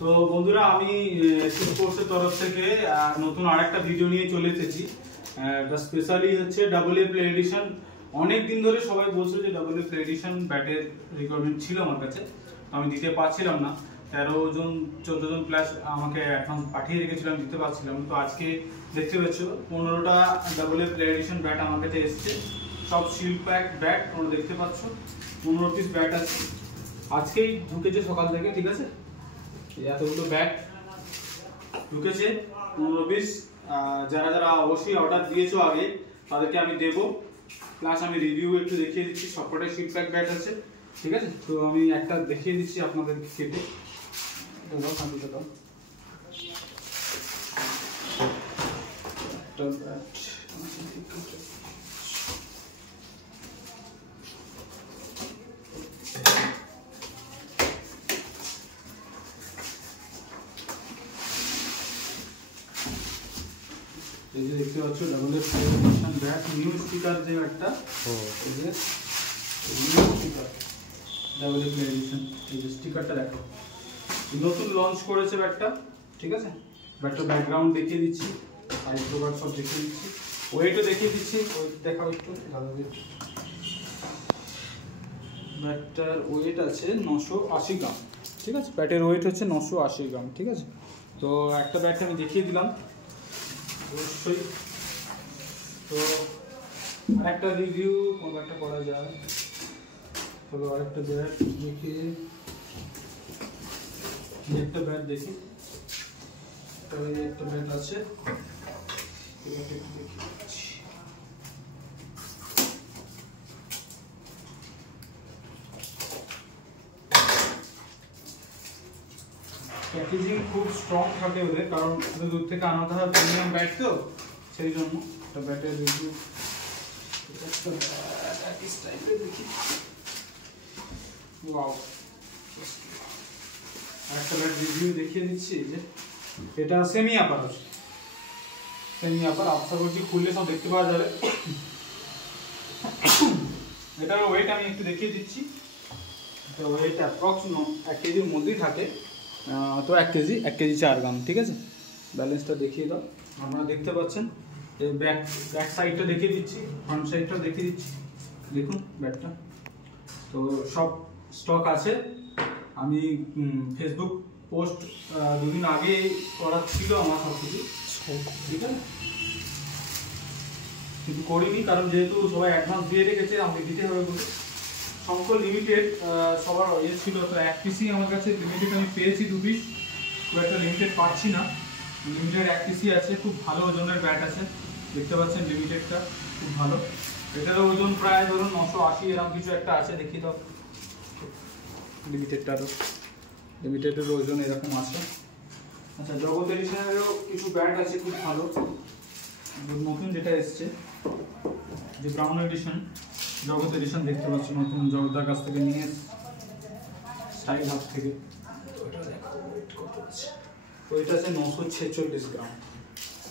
তো বন্ধুরা আমি এসএস কোর্সের তরফ থেকে নতুন আরেকটা ভিডিও নিয়ে চলে এসেছি। এটা স্পেশালি হচ্ছে ডাবল এ প্লে এডিশন। অনেক দিন ধরে সবাই বলছে যে ডাবল এ প্লে এডিশন ব্যাটের রিকোয়ারমেন্ট ছিল আমার কাছে, আমি দিতে পারছিলাম না। 13 জন 14 জন প্লাস আমাকে অ্যাডভান্স পাঠিয়ে রেখেছিলাম, দিতে পারছিলাম। তো আজকে দেখতে পাচ্ছ 15টা double A play edition bat আমার কাছে এসছে, সব শিল্ড প্যাক ব্যাট তোমরা দেখতে পাচ্ছ। 15 পিস ব্যাট আছে, আজকেই ঢুকেছে সকাল থেকে, ঠিক আছে। এতগুলো ব্যাট ঢুকেছে 15 পিস। যারা যারা অবশ্যই অর্ডার দিয়েছো আগে তাদেরকে আমি দেবো, প্লাস আমি রিভিউ একটু দেখিয়ে দিচ্ছি। সবকটাই শিল্ড প্যাক ব্যাট আছে, ঠিক আছে। তো আমি একটা দেখিয়ে দিচ্ছি আপনাদেরকে কেটে। এই যে দেখতে পাচ্ছ double A play edition bat, new sticker যে একটা, এই যে new sticker double A play addition. এই যে স্টিকারটা দেখো, নতুন লঞ্চ করেছে ব্যাটটা, ঠিক আছে। ব্যাটটার ব্যাকগ্রাউন্ড দেখিয়ে দিচ্ছি, সাইড কভার সব দেখিয়ে দিচ্ছি, ওয়েটও দেখিয়ে দিচ্ছি। ওয়েট দেখাও একটু। ব্যাটটার ওয়েট আছে 980 গ্রাম, ঠিক আছে। ব্যাটের ওয়েট হচ্ছে 980 গ্রাম, ঠিক আছে। তো একটা ব্যাট আমি দেখিয়ে দিলাম অবশ্যই। তো একটা রিভিউ কোন একটা করা যায়, তবে আরেকটা ব্যাট দেখি, একটা ব্যাট দেখি। তবে একটা ব্যাট আছে, প্যাকেজিং খুব স্ট্রং থাকে ওদের, কারণ দূর থেকে আনাতে হয়, প্রিমিয়াম ব্যাট তো, সেই জন্য। একটা ব্যাটের রিভিউ দেখি। ওয়াও, একটা ব্যাট রিভিউ দেখিয়ে দিচ্ছি। যে এটা সেমি আপার আছে, সেমি আপার। আশা করছি খুললে সব দেখতে পাওয়া যাবে। এটার ওয়েট আমি একটু দেখিয়ে দিচ্ছি। তো ওয়েট অ্যাপ্রক্স 1 কেজির মধ্যেই থাকে। তো 1 কেজি 4 গ্রাম, ঠিক আছে। ব্যালেন্সটা দেখিয়ে দাও, আপনারা দেখতে পাচ্ছেন। এই ব্যাক সাইডটা দেখিয়ে দিচ্ছি, ফ্রন্ট সাইডটাও দেখিয়ে দিচ্ছি। দেখুন ব্যাটটা তো সব স্টক আছে। আমি ফেসবুক পোস্ট 2 দিন আগে করা ছিল আমার সব কিছু, ঠিক আছে। কিন্তু করিনি, কারণ যেহেতু সবাই অ্যাডভান্স দিয়ে রেখেছে, আমাকে দিতে হবে বলে। সংখ্যা লিমিটেড সবার ইয়ে ছিল, তো 1 পিসই আমার কাছে লিমিটেড আমি পেয়েছি, 2 পিস। খুব একটা লিমিটেড পাচ্ছি না, লিমিটেড 1 পিসই আছে। খুব ভালো ওজনের ব্যাট আছে, দেখতে পাচ্ছেন লিমিটেডটা খুব ভালো। এটারও ওজন প্রায় ধরুন 980 এরকম কিছু একটা আছে, দেখি তো লিমিটেডটারও। লিমিটেডের ওজন এরকম আছে। আচ্ছা, জগৎ এডিশনেরও কিছু ব্যাট আছে খুব ভালো। নতুন যেটা এসছে, যে ব্রাউন এডিশন, জগৎ এডিশন দেখতে পাচ্ছি, নতুন জগৎদার কাছ থেকে নিয়ে স্টাইল হাব থেকে। ওইটা আছে 946 গ্রাম,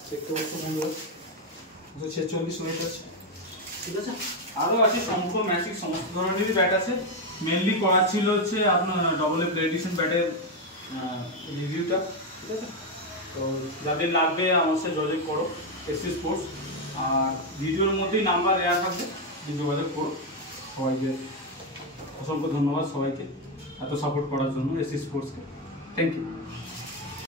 দেখতে পাচ্ছি বন্ধুরা, 946 ওয়েট আছে, ঠিক আছে। আরও আছে শঙ্খ, ম্যাজিক, সমস্ত ধরনেরই ব্যাট আছে। মেনলি করা ছিল হচ্ছে আপনার ডাবল এ প্লে এডিশন ব্যাটের রিভিউটা, ঠিক আছে। তো যাদের লাগবে আমার সাথে যোগাযোগ করো, এসএস স্পোর্টস। আর ভিডিওর মধ্যেই নাম্বার দেওয়া থাকবে, যোগাযোগ করো। সবাইকে অসংখ্য ধন্যবাদ, সবাইকে এত সাপোর্ট করার জন্য এসএস স্পোর্টসকে। Thank you.